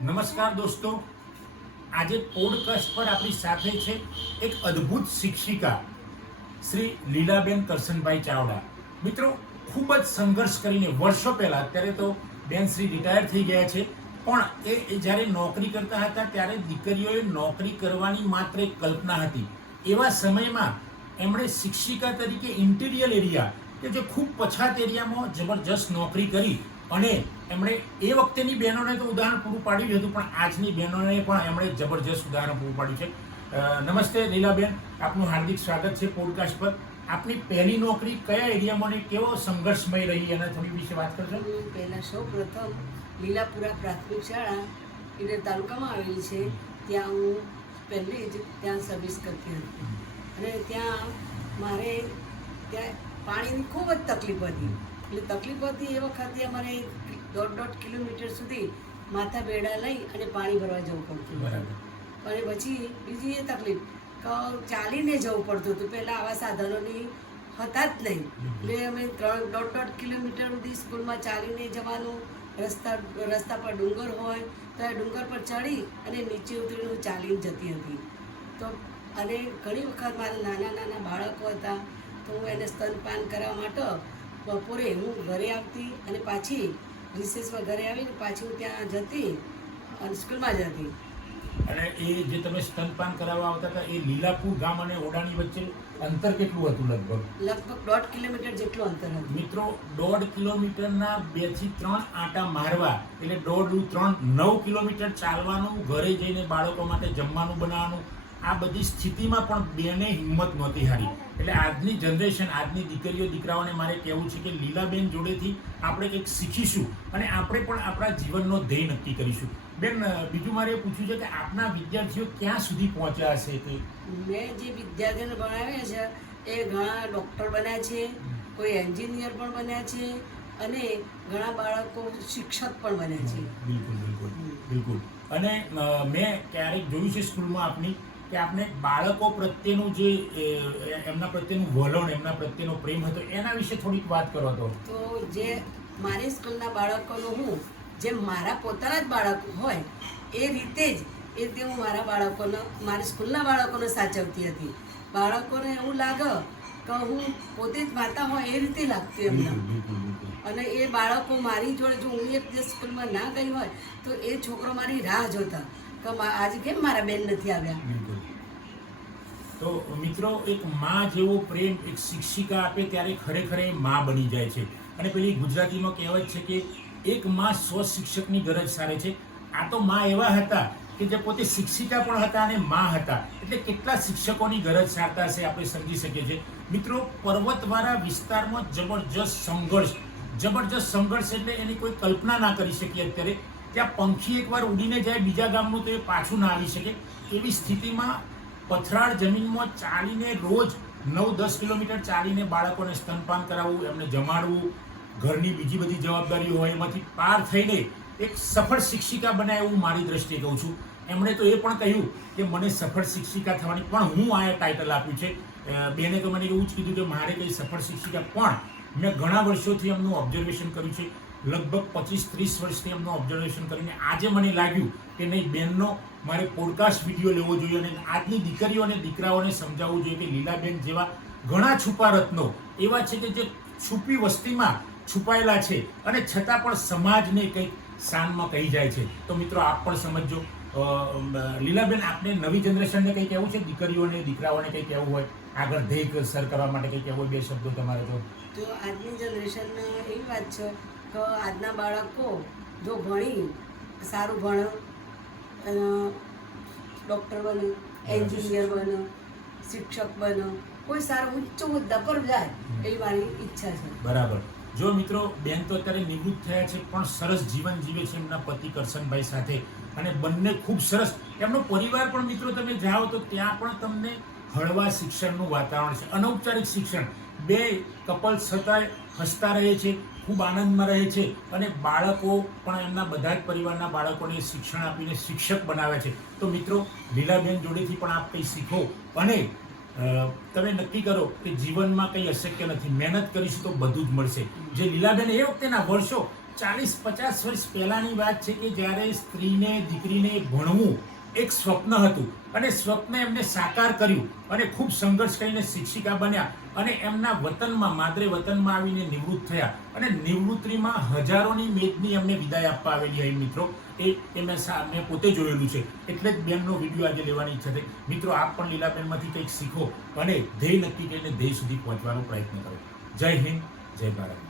નમસ્કાર દોસ્તો, આજે પોડકાસ્ટ પર આપણી સાથે છે એક અદ્ભુત શિક્ષિકા શ્રી લીલાબેન કરશનભાઈ ચાવડા. મિત્રો, ખૂબ જ સંઘર્ષ કરીને વર્ષો પહેલાં, અત્યારે તો બેન શ્રી રિટાયર થઈ ગયા છે, પણ એ જ્યારે નોકરી કરતા હતા ત્યારે દીકરીઓએ નોકરી કરવાની માત્ર એક કલ્પના હતી. એવા સમયમાં એમણે શિક્ષિકા તરીકે ઇન્ટિરિયર એરિયા કે જે ખૂબ પછાત એરિયામાં જબરજસ્ત નોકરી કરી અને એમણે એ વખતેની બહેનોને તો ઉદાહરણ પૂરું પાડ્યું હતું, પણ આજની બહેનોને પણ એમણે જબરજસ્ત ઉદાહરણ પૂરું પાડ્યું છે. નમસ્તે લીલાબેન, આપનું હાર્દિક સ્વાગત છે પોડકાસ્ટ પર. આપની પહેલી નોકરી કયા એરિયામાં ને કેવો સંઘર્ષમય રહી એના થોડી વિશે વાત કરજો. પહેલાં સૌ પ્રથમ લીલાપુરા પ્રાથમિક શાળા ઈડર તાલુકામાં આવેલી છે, ત્યાં હું પહેલી જ ત્યાં સર્વિસ કરતી હતી. અને ત્યાં મારે ત્યાં પાણીની ખૂબ જ તકલીફ હતી. એટલે તકલીફ હતી એ વખતે અમારે 1.5 કિલોમીટર સુધી માથા બેડા લઈ અને પાણી ભરવા જવું પડતું. બરાબર. અને પછી બીજી એ તકલીફ કે ચાલીને જવું પડતું હતું. પહેલાં આવા સાધનોની હતા જ નહીં. એટલે અમે 1.5 કિલોમીટર સુધી સ્કૂલમાં ચાલીને જવાનું. રસ્તા પર ડુંગર હોય તો એ ડુંગર પર ચડી અને નીચે ઉતરીને હું ચાલીને જતી હતી. તો અને ઘણી વખત મારા નાના બાળકો હતા, તો હું એને સ્તનપાન કરવા માટે બપોરે હું ઘરે આવતી અને પાછી રિસેસમાં ઘરે આવીને પાછી હું ત્યાં જતી અને સ્કૂલમાં જતી. અને એ જે તમે સ્તનપાન કરાવવા આવતા હતા, એ લીલાપુર ગામ અને ઓડાની વચ્ચે અંતર કેટલું હતું? લગભગ 1.5 કિલોમીટર જેટલું અંતર હતું. મિત્રો, 1.5 કિલોમીટરના 2 થી 3 આંટા મારવા એટલે 1.5 3 9 કિલોમીટર ચાલવાનું, ઘરે જઈને બાળકો માટે જમવાનું બનાવવાનું, આ બધી સ્થિતિમાં પણ બેને હિંમત નહોતી હારી. એટલે આજની જનરેશન, આજની દીકરીઓ દીકરાઓને મારે કહેવું છે કે લીલાબેન જોડેથી આપણે કંઈક શીખીશું અને આપણે પણ આપણા જીવનનો ધ્યેય નક્કી કરીશું. બેન, બીજું મારે પૂછ્યું છે કે આપના વિદ્યાર્થીઓ ક્યાં સુધી પહોંચ્યા હશે? તે મેં જે વિદ્યાર્થીઓને ભણાવ્યા છે એ ઘણા ડૉક્ટર બન્યા છે, કોઈ એન્જિનિયર પણ બન્યા છે અને ઘણા બાળકો શિક્ષક પણ બન્યા છે. બિલકુલ. અને મેં ક્યારેક જોયું છે સ્કૂલમાં આપની કે આપને બાળકો પ્રત્યેનું જે એમના પ્રત્યેનું વલણ, એમના પ્રત્યેનો પ્રેમ હતો, એના વિશે થોડીક વાત કરો તો. જે મારી સ્કૂલના બાળકોનો હું જેમ મારા પોતાના જ બાળકો હોય એ રીતે હું મારા બાળકોને, મારી સ્કૂલના બાળકોને સાચવતી હતી. બાળકોને એવું લાગે કે હું પોતે જ માતા હોય એ રીતે લાગતું એમને. અને એ બાળકો મારી જોડે, જો હું એક દિવસ સ્કૂલમાં ના ગઈ હોય તો એ છોકરો મારી રાહ જોતા કે આજે કેમ મારા બેન નથી આવ્યા. તો મિત્રો, એક માં જેવો પ્રેમ એક શિક્ષિકા આપે ત્યારે ખરેખર એ માં બની જાય છે. અને પેલી ગુજરાતીમાં કહેવત છે કે એક માં 100 શિક્ષકની ગરજ સારે છે. આ તો માં એવા હતા કે જે પોતે શિક્ષિકા પણ હતા અને માં હતા, એટલે કેટલા શિક્ષકોની ગરજ સારતા હશે આપણે સમજી શકીએ છીએ. મિત્રો, પર્વતવાળા વિસ્તારમાં જબરજસ્ત સંઘર્ષ એટલે એની કોઈ કલ્પના ના કરી શકીએ. અત્યારે ત્યાં પંખી એકવાર ઉડીને જાય બીજા ગામનું તો એ પાછું ના આવી શકે. એવી સ્થિતિમાં પથરાળ જમીનમાં ચાલીને રોજ 9-10 કિલોમીટર ચાલીને બાળકોને સ્તનપાન કરાવવું, એમને જમાડવું, ઘરની બીજી બધી જવાબદારીઓ હોય, એમાંથી પાર થઈને એક સફળ શિક્ષિકા બનાય એવું મારી દ્રષ્ટિએ કહું છું. એમણે તો એ પણ કહ્યું કે મને સફળ શિક્ષિકા થવાની, પણ હું આ ટાઇટલ આપ્યું છે. બેને તો મને એવું જ કીધું કે મારે કંઈ સફળ શિક્ષિકા, પણ મેં ઘણા વર્ષોથી એમનું ઓબ્ઝર્વેશન કર્યું છે. લગભગ 25-30 વર્ષથી એમનું ઓબ્ઝર્વેશન કરીને આજે મને લાગ્યું કે નહીં, બેનનો મારે પોડકાસ્ટ વિડીયો લેવો જોઈએ અને આજની દીકરીઓ અને દીકરાઓને સમજાવવું જોઈએ કે લીલાબેન જેવા ઘણા છુપા રત્નો એવા છે કે જે છુપી વસ્તીમાં છુપાયેલા છે અને છતાં પણ સમાજને કંઈક શાનમાં કહી જાય છે. તો મિત્રો, આપ પણ સમજો. લીલાબેન, આપને નવી જનરેશનને કંઈ કહેવું છે? દીકરીઓને દીકરાઓને કંઈ કહેવું હોય, આગળ ધ્યેય સર કરવા માટે કંઈ કહેવું હોય, 2 શબ્દો તમારે તો. આજની જનરેશનને એવી વાત છે કે આજના બાળકો જો ભણી, સારું ભણે, ડૉક્ટર બને, એન્જિનિયર બને, શિક્ષક બને, કોઈ સારો ઉચ્ચ મુદ્દા પર જાય એવી મારી ઈચ્છા છે. બરાબર. જો મિત્રો, બેન તો અત્યારે નિવૃત્ત થયા છે, પણ સરસ જીવન જીવે છે એમના પતિ કરશનભાઈ સાથે, અને બંને ખૂબ સરસ. એમનો પરિવાર પણ મિત્રો તમે જાઓ તો ત્યાં પણ તમને હળવા શિક્ષણનું વાતાવરણ છે, અનૌપચારિક શિક્ષણ. 2 કપલ છતાંય હસતા રહે છે, ખૂબ આનંદમાં રહે છે અને બાળકો પણ એમના બધા જ પરિવારના બાળકોને શિક્ષણ આપીને શિક્ષક બનાવે છે. તો મિત્રો, લીલાબેન જોડેથી પણ આપ કંઈ શીખો અને તમે નક્કી કરો કે જીવનમાં કંઈ અશક્ય નથી, મહેનત કરીશું તો બધું જ મળશે. જે લીલાબેન એ વખતેના વર્ષો 40-50 વર્ષ પહેલાની વાત છે કે જ્યારે સ્ત્રીને દીકરીને ભણવું એક સ્વપ્ન હતું અને સ્વપ્ન એમને સાકાર કર્યું અને ખૂબ સંઘર્ષ કરીને શિક્ષિકા બન્યા અને એમના વતનમાં માદરે વતનમાં આવીને નિવૃત્ત થયા અને નિવૃત્તિમાં હજારોની મેદની એમને વિદાય આપવા આવેલી આવી મિત્રો. એ મેં પોતે જોયેલું છે, એટલે જ બેનનો વિડીયો આજે લેવાની ઈચ્છા થઈ. મિત્રો, આપ પણ લીલાબેનમાંથી કંઈક શીખો અને ધ્યેય નક્કી કરીને ધ્યેય સુધી પહોંચવાનો પ્રયત્ન કરો. જય હિન્દ, જય ભારત.